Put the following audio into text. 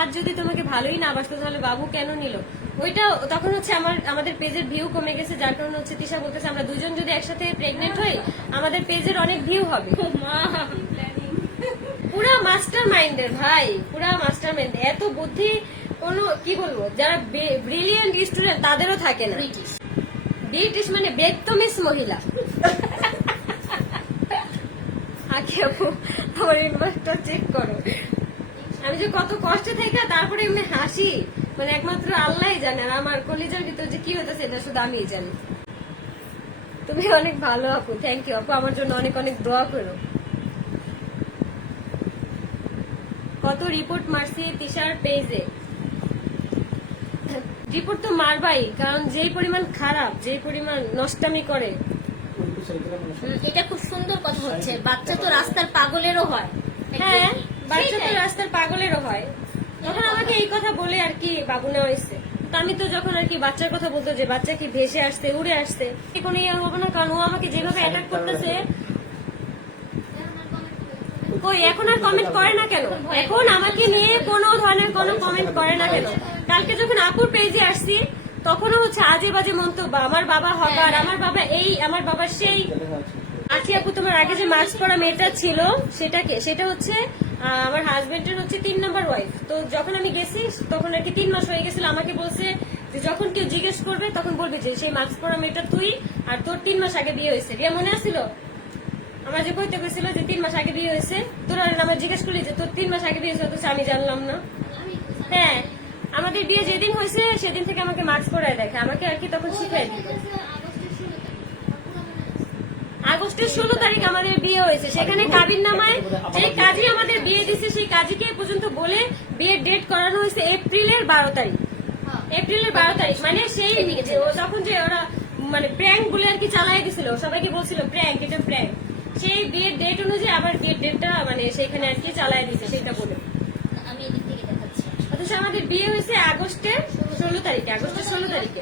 আজ যদি তোমাকে ভালোই না বাসতো তাহলে বাবু কেন নিল? ওইটা তখন হচ্ছে আমার আমাদের পেজের ভিউ কমে গেছে যার কারণে হচ্ছে তিশা বলতেছে আমরা দুজন যদি একসাথে প্রেগনেন্ট হই আমাদের পেজের অনেক ভিউ হবে। পুরা মাস্টার মাইন্ডের ভাই পুরা মাস্টার মাইন্ড এত বুদ্ধি কোনো কি বলব যারা ব্রিলিয়ান্ট স্টুডেন্ট তাদেরও থাকে না। ব্রিটিশ ব্রিটিশ মানে বেগতমিস মহিলা। আগে আপু আমার ইনভার্সটা চেক করো। যে কত কষ্টে থেকে তারপরে এমনি হাসি। মানে একমাত্র আল্লাহই জানে আর আমার কলিজার ভিতর যে কি হতেছে এটা শুধু আমিই জানি। তুমি অনেক ভালো আপু থ্যাংক ইউ আপু আমার জন্য অনেক অনেক দোয়া করো। কত রিপোর্ট মারছি তিশার পেজে রিপোর্ট তো মারবাই কারণ যেই পরিমাণ খারাপ যেই পরিমাণ নষ্টামি করে। এটা খুব সুন্দর কথা হচ্ছে। বাচ্চা তো রাস্তার পাগলেরও হয়। হ্যাঁ। বাচ্চা তো রাস্তার পাগলেরও হয়। তখন আমাকে এই কথা বলে আর কি বাবু নেওয়া হয়েছে। তো আমি তো যখন আর কি বাচ্চার কথা বলতো যে বাচ্চা কি ভেসে আসছে উড়ে আসছে কোনো ইয়ে হবে না কারণ ও আমাকে যেভাবে অ্যাটাক করতেছে কই এখন আর কমেন্ট করে না কেন? এখন আমাকে নিয়ে কোনো ধরনের কোনো কমেন্ট করে না কেন? কালকে যখন আপুর পেজে আসছি তখনও হচ্ছে আজে বাজে মন্তব্য আমার বাবা হবার আমার বাবা এই আমার বাবা সেই। আছি আপু তোমার আগে যে মাস্ক পরা মেয়েটা ছিল সেটাকে সেটা হচ্ছে আমার হাজবেন্ডের হচ্ছে তিন নাম্বার ওয়াইফ তো যখন আমি গেছি, তখন আর কি তিন মাস হয়ে গেছিল, আমাকে বলছে যে যখন কেউ জিজ্ঞেস করবে, তখন বলবে যে, সেই মাস্ক পরা মেয়েটা তুই আর তোর তিন মাস আগে বিয়ে হয়েছে। রিয়া, মনে আসছিল আমার যে কইতে গেছিল যে, তিন মাস আগে বিয়ে হয়েছে। তোরা আমার জিজ্ঞেস করলি যে, তোর তিন মাস আগে বিয়ে হয়েছে আমি জানলাম না? হ্যাঁ আমাদের বিয়ে যেদিন হয়েছে, সেদিন থেকে আমাকে মাস্ক পরায় দেখে। আমাকে আর কি তখন শিখাই দিত আগস্টের ষোলো তারিখ আমাদের বিয়ে হয়েছে। সেখানে কাবির নামায় যে কাজী আমাদের বিয়ে দিছে সেই কাজীকে পর্যন্ত বলে বিয়ের ডেট করানো হয়েছে এপ্রিলের বারো তারিখ। এপ্রিলের বারো তারিখ মানে সেই তখন যে ওরা মানে প্র্যাঙ্ক বলে আর কি চালাই দিছিল সবাইকে বলছিল প্র্যাঙ্ক এটা প্র্যাঙ্ক সেই বিয়ের ডেট অনুযায়ী আবার বিয়ের ডেটটা মানে সেখানে আর কি চালাই দিছে সেটা বলে। আমি এদিক থেকে দেখাচ্ছি। অথচ আমাদের বিয়ে হয়েছে আগস্টের ষোলো তারিখে আগস্টের ষোলো তারিখে।